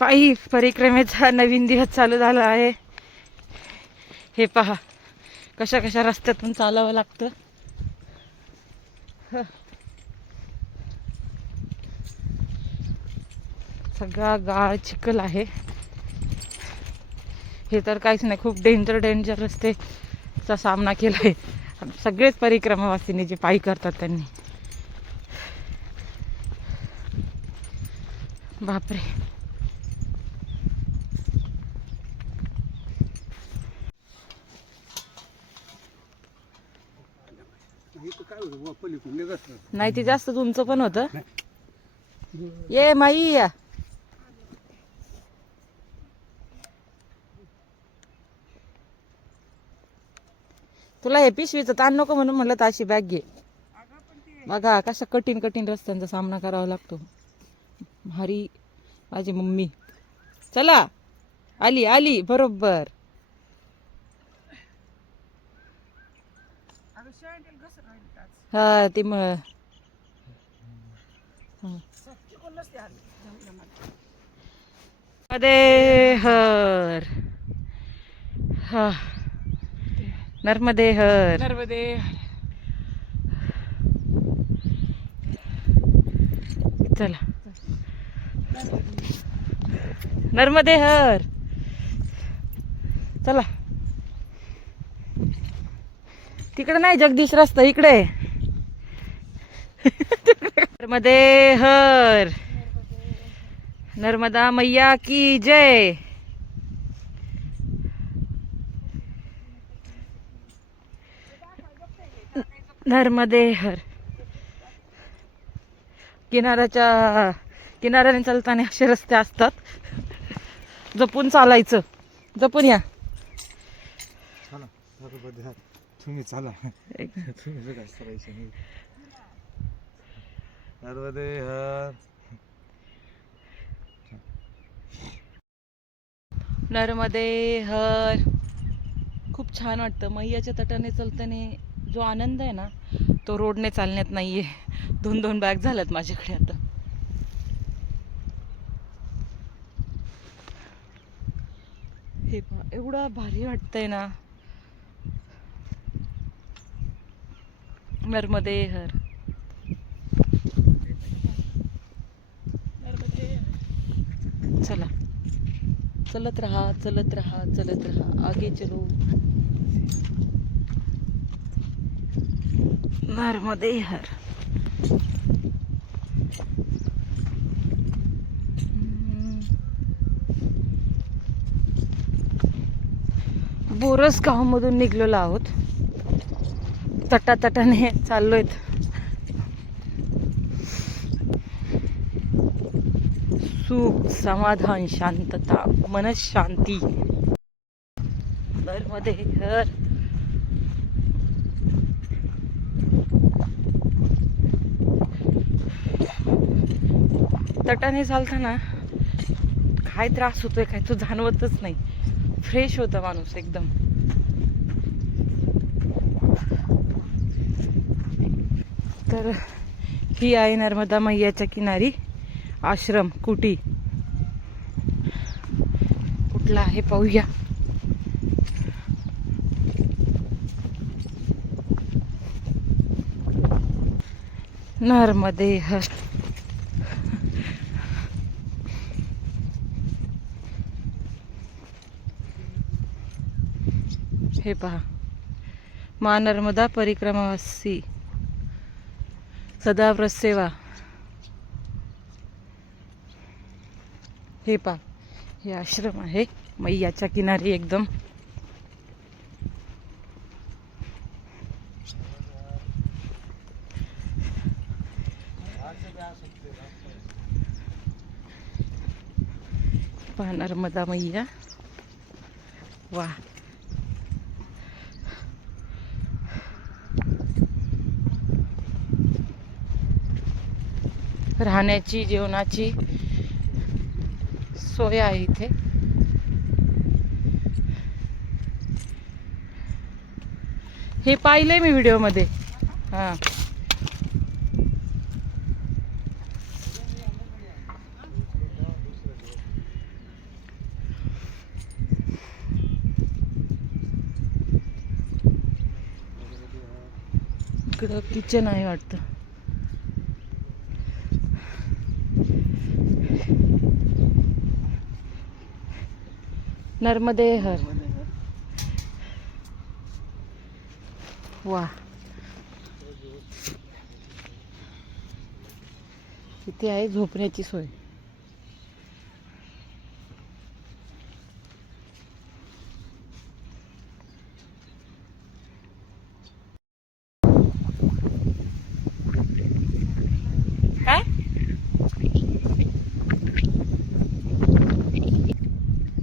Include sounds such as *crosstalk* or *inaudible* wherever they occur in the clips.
पायी परिक्रमेचा नवीन दिवस चालू झाला आहे. हे पहा कशा कशा रस्त्यातून चालावं लागतं. सगळा गाळ चिखल आहे. हे तर काहीच नाही खूप डेंजर डेंजर रस्तेचा सामना केला आहे सगळेच परिक्रमावासींनी जे पायी करतात त्यांनी. बापरे. नाही ते जास्त उंच पण होत. ये माई या. तुला हे पिशवीचं ताण नको म्हणून म्हणलं तर अशी बॅग घे. बघा कशा कठीण कठीण रस्त्यांचा सामना करावा लागतो. भारी माझी मम्मी. चला. आली आली बरोबर. हा ते मग मध्ये हर. हा. नर्मदे हर नर्मदे चला. नर्मदे हर चला. तिकडे नाही जगदीश रस्ता इकडे. मध्ये हर. नर्मदा मैया की जय. नर्मदे हर. किनाऱ्याच्या किनाऱ्याने चालताना असे रस्ते असतात. जपून चालायचं. जपून या. चला तुम्ही चला. तुम्ही काय करायचं नाही. नर्मदे हर नर्मदे हर खूप छान वाटतं. मैयाच्या तटाने चालताना जो आनंद आहे ना तो रोडने चालण्यात नाहीये. दोन दोन बॅग झाल्यात माझ्याकडे आता. हे पहा एवढा भारी वाटतंय ना. नर्मदे हर. चला. चलत रहा चलत रहा चलत रहा. आगे चलो. नर्मदे हर. बोरस गावामधून निघलेलो आहोत. तटातटाने चाललोय. सुख समाधान शांतता मनशांती मध्ये हर तटाने चालताना काय त्रास होतोय काय तो जाणवतच नाही. फ्रेश होतं माणूस एकदम. तर ही आहे नर्मदा मैयाच्या किनारी. आश्रम कुटी. कुठला आहे पाहूया. नर्मदे हर हे पहा. मा नर्मदा परिक्रमावासी सदाव्रत सेवा. हे पा हे आश्रम आहे मैयाच्या किनारी एकदम. पहा नर्मदा मैया. वा. राहण्याची जेवणाची सोय आहे इथे. हे पाहिले मी व्हिडिओमध्ये. हां. इकडं किचन आहे वाटतं. नर्मदे हर वा. इथे आहे झोपण्याची सोय काय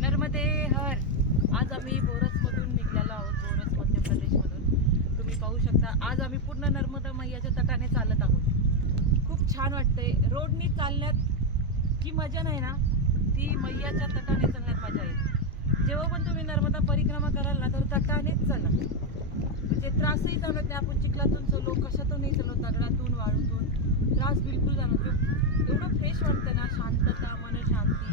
नर्मदे हर आज आम्ही बोरसमधून निघलेलो आहोत बोरस मध्य प्रदेशमधून तुम्ही पाहू शकता आज आम्ही पूर्ण नर्मदा मैयाच्या तटाने चालत आहोत खूप छान वाटते रोडनी चालण्यात की मजा नाही ना ती मैयाच्या तटाने चालण्यात मजा येते. जेव्हा पण तुम्ही नर्मदा परिक्रमा कराल ना तर तटानेच चला. म्हणजे त्रासही जाणत नाही आपण चिखलातून चलो कशातूनही चलो दगडातून वाळूतून त्रास बिलकुल जाणत एवढं फ्रेश वाटतं ना शांतता मन शांती.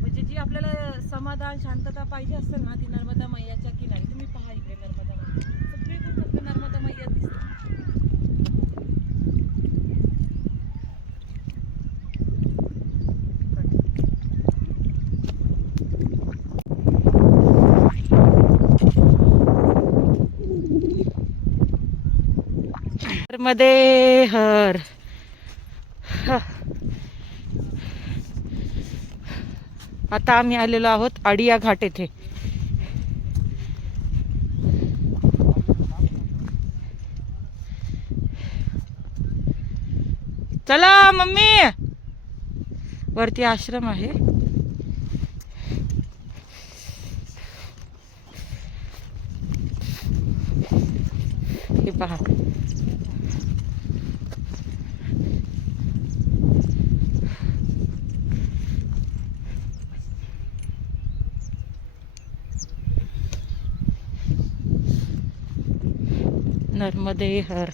म्हणजे जी आपल्याला समाधान शांतता पाहिजे असेल ना ती नर्मदा मैयाच्या किनारी. तुम्ही पहा इकडे नर्मदा मैया. सगळीकडून फक्त नर्मदा मैया दिसते मध्ये हर. आता आम्ही आलेलो आहोत आडिया घाट येथे. चला मम्मी. वरती आश्रम आहे. हे पहा. नर्मदे हर.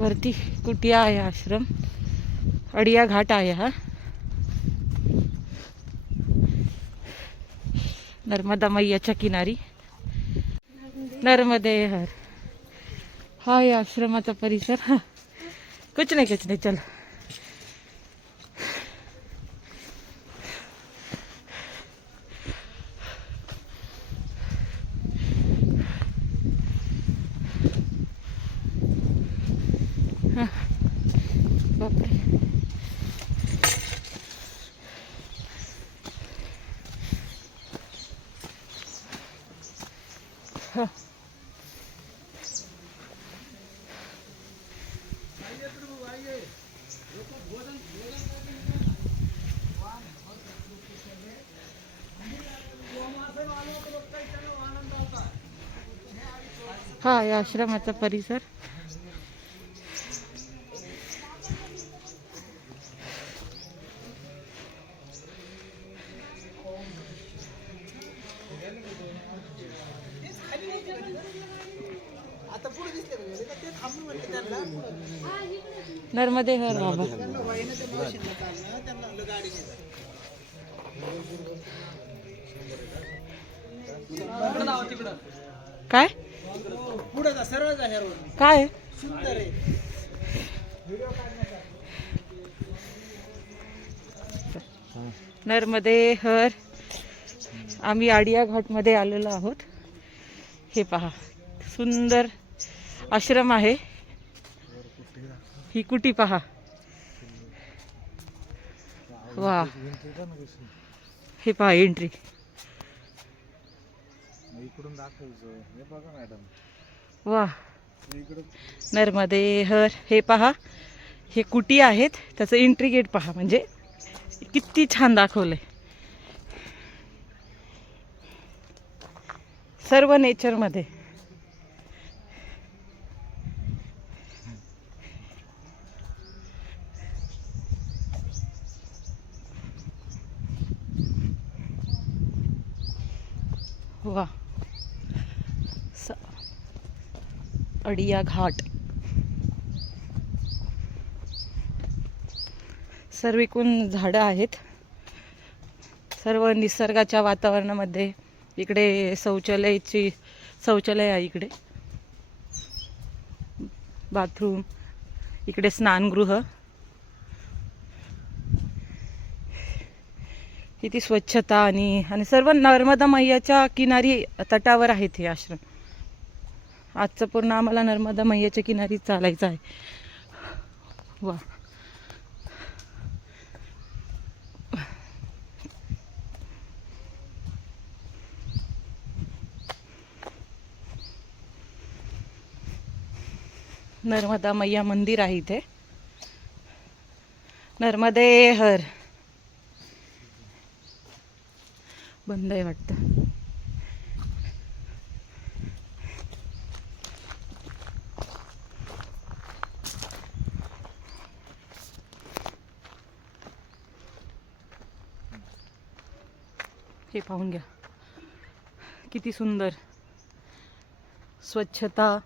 वरती कुटिया आहे आश्रम? अडिया घाट आहे हा. नर्मदा मैयाच्या किनारी. नर्मदे हर. हा आहे आश्रमाचा परिसर. हा. कुछ नाही कुछ नाही चल. आहे आश्रमाचा परिसर. नर्मदे हर बाबा. तिकडं पुढे सरळ काय? सुंदर आहे नर्मदे हर. आम्ही आडिया घाटमध्ये आलेलो आहोत. हे पहा सुंदर आश्रम आहे. ही कुटी पहा. वा. हे पहा एंट्री इकडून दाखवायचं हे बघा मॅडम. वा. नर्मदे हर हे पहा. हे कुटी आहेत. त्याचं एंट्री गेट पहा. म्हणजे किती छान दाखवलं आहे सर्व नेचरमध्ये वा. अडिया घाट. सर्विकून झाडं आहेत. सर्व निसर्गाच्या वातावरणामध्ये इकडे शौचालयाची शौचालय आहे इकडे. बाथरूम इकडे स्नानगृह. किती स्वच्छता आणि आणि सर्व नर्मदा मैयाच्या किनारी तटावर आहेत हे आश्रम. आजचं पूर्ण आम्हाला नर्मदा मैयाच्या किनारी चालायचं आहे. वा. नर्मदा मैया मंदिर आहे इथे. नर्मदे हर. बंद आहे वाटतं. पाहून घ्या. किती सुंदर. स्वच्छता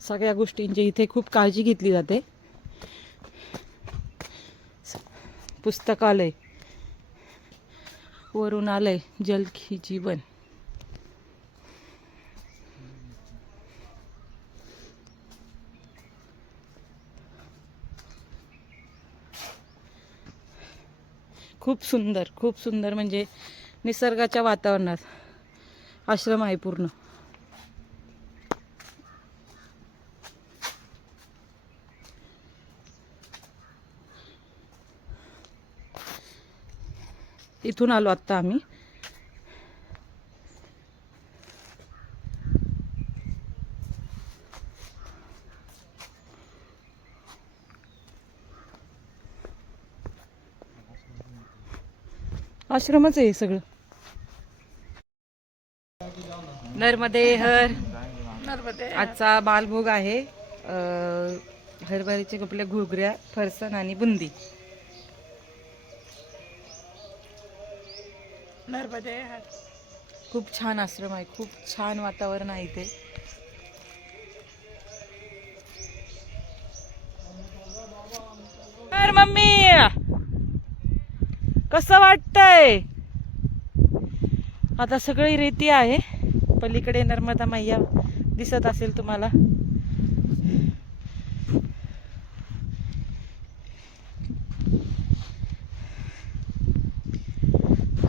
सगळ्या गोष्टींची इथे खूप काळजी घेतली जाते. पुस्तकालय. वरून आलंय जल जीवन. खूप सुंदर खूप सुंदर म्हणजे निसर्गाच्या वातावरणात. आश्रम आहे पूर्ण. इथून आलो आत्ता आम्ही. आश्रमच आहे हे सगळं. नर्मदे हर. आजचा बालभोग आहे अं, हरभऱ्याचे कपले घुगऱ्या फरसाण आणि बुंदी. खूप छान आश्रम आहे खूप छान वातावरण आहे इथे. कसं वाटतंय? आता सगळी रेती आहे. पलीकडे नर्मदा मैया दिसत असेल तुम्हाला.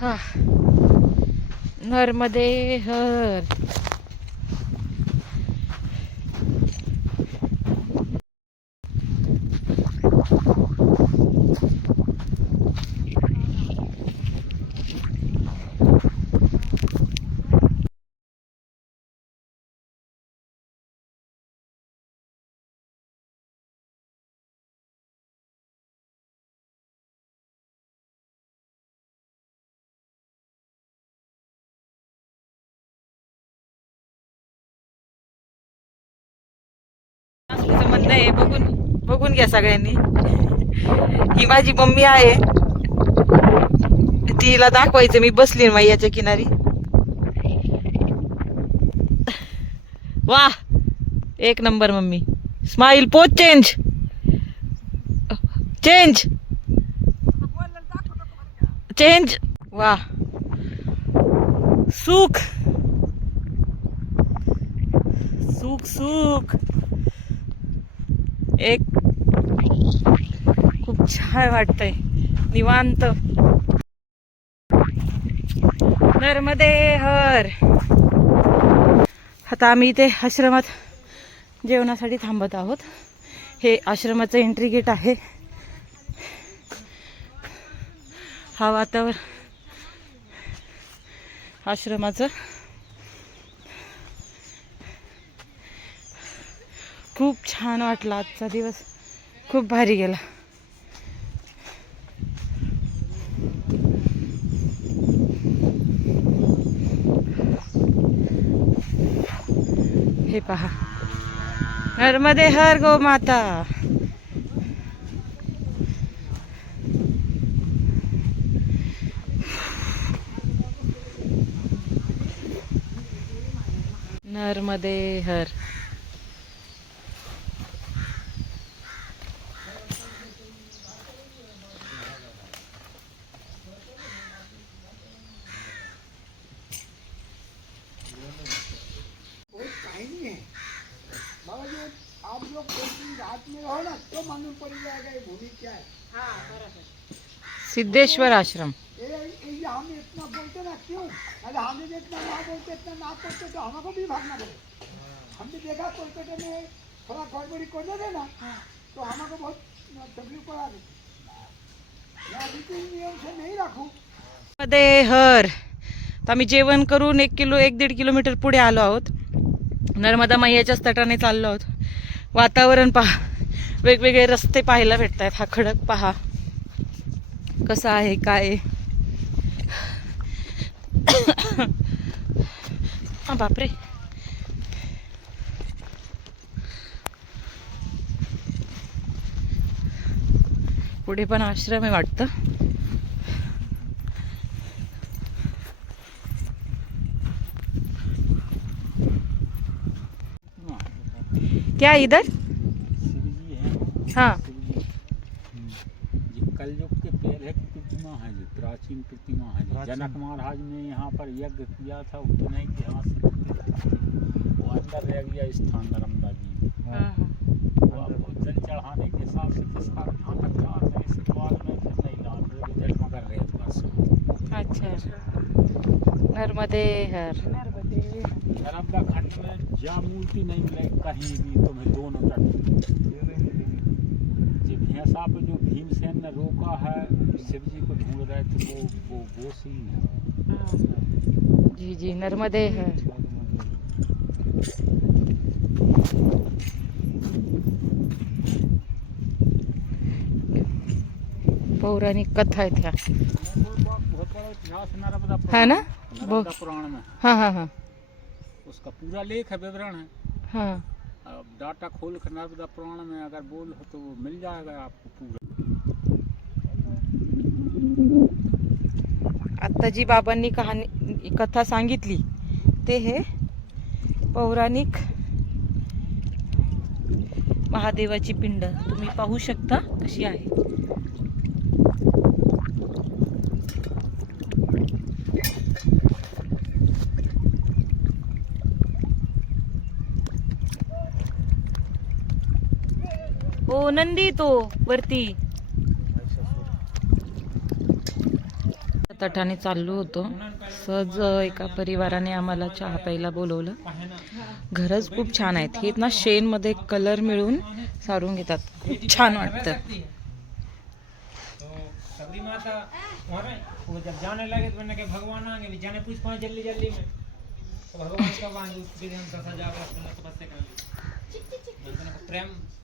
हा. नर्मदे हर. आहे बघून बघून घ्या सगळ्यांनी. ही माझी मम्मी आहे. तिला दाखवायचं मी बसली मैयाच्या किनारी. वा एक नंबर मम्मी. स्माईल पोच चेंज चेंज चेंज वा सुख. सुख सुख. एक खूप छान वाटतंय. निवांत. नर्मदे हर. आता आम्ही इथे आश्रमात जेवणासाठी थांबत आहोत. हे आश्रमाचं एंट्री गेट आहे. हा वातावरण आश्रमाचं. खूप छान वाटला आजचा दिवस. खूप भारी गेला. हे पहा. नर्मदे हर गो माता. नर्मदे हर आप लोग तो मालूम पड़ जाएगा ये भूमि क्या है सिद्धेश्वर आश्रम ये ये हम इतना बोलते ना क्यों अरे हम भी इतना ना बोलते इतना ना बोलते तो हमको भी भागना सिद्धेश्वर आश्रम. भी देखा कोलकाता में थोड़ा गड़बड़ी कर देते ना तो बहुत तकलीफ पड़ा मध्ये हर तर आम्ही जेवण करून एक किलो एक दीड किलोमीटर पुढे आलो आहोत. नर्मदा मैयाच्याच तटाने चाललो आहोत. वातावरण पहा वेगवेगळे रस्ते पाहायला भेटत आहेत हा खडक पहा. कसा आहे काय. हा *coughs* बापरे. पुढे पण आश्रम आहे वाटतं. क्या इधर? है। शिव जी ये कलयुग के पहले की प्रतिमा है जी प्राचीन प्रतिमा है जी। जनक महाराज ने यहाँ पर यज्ञ किया था उतने इतिहास वो अंदर रह गया स्थान नर्मदा जी। हाँ, हाँ। वो आपको जल चढ़ाने के हिसाब से तक है इस बाद में फिर नहीं डाल रहे जगमग रहे थे बस अच्छा। नर्मदे हर। नर्मदा खंड में जा मूर्ति नहीं मिलेगी कहीं भी तुम्हें दोनों तट। भैंसा पे जो भीमसेन ने रोका है शिव जी को ढूंढ रहे थे वो वो वो सीन है। जी जी नर्मदे हर पौराणिक कथा है नर्मदा है ना? बहुत पुराण में। हाँ हाँ हाँ। उसका पूरा लेख है विवरण है। हाँ। अब डाटा खोल कर नर्मदा पुराण में अगर बोल हो तो वो मिल जाएगा आपको पूरा। आत्ता जी बाबांनी कहाणी कथा सांगितली ते हे पौराणिक महादेवाची पिंड. तुम्ही पाहू शकता कशी आहे. हो नंदी तो वरती. तटाने चाललो होतो. सहज एका परिवाराने आम्हाला चहा प्यायला बोलवलं. घरच खूप छान आहेत. हे ना शेणमध्ये कलर मिळून सारून घेतात. खूप छान वाटतं. भगवान